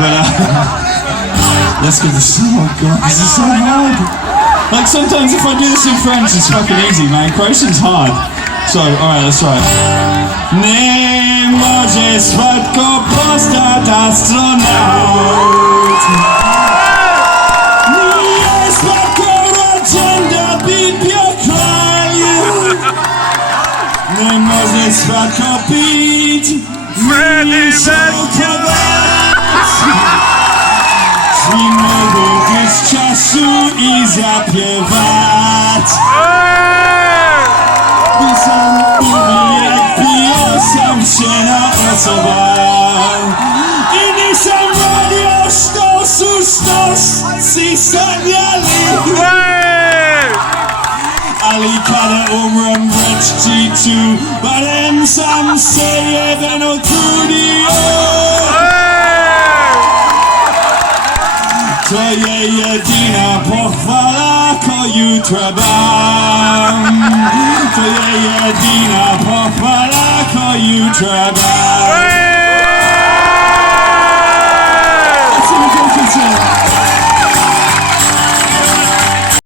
But let's get this. Oh god, this is so hard. Like sometimes if I do this in French, it's fucking easy, man. Croatian's hard. So, alright, let's try it. Nie može svatko postat astronaut. Nije svatko rođen da bi bio kralj. Ne može svatko bit MIšo Kovač. Svi mogu pit čašu i zapjevat. Nisam uvijek bio savršena osoba I nisam radio što su starci sanjali. Ali kada umrem reći ću barem sam se jebeno trudio. To je jedina pohvala koju trebam. To je jedina pohvala koju trebam.